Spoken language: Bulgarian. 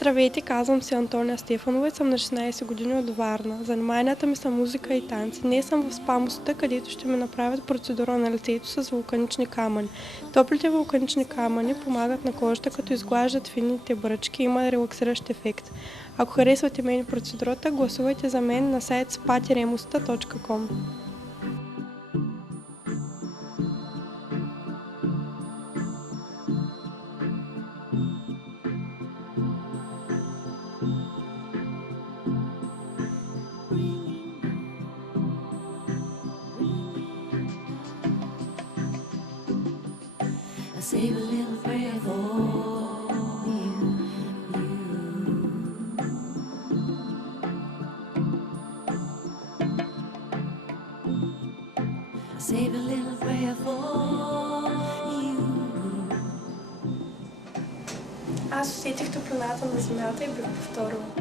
Здравейте, казвам се Антония Стефанова и съм на 16 години от Варна. Заниманията ми са музика и танци. Днес съм в спа-мостата, където ще ми направят процедура на лицето с вулканични камъни. Топлите вулканични камъни помагат на кожата, като изглаждат финните бръчки и има релаксиращ ефект. Ако харесвате мен и процедурата, гласувайте за мен на сайт spa-mostata.com. I save a little prayer for you. I save a little prayer for you. Аз усетих топлината на земята и бих повторила.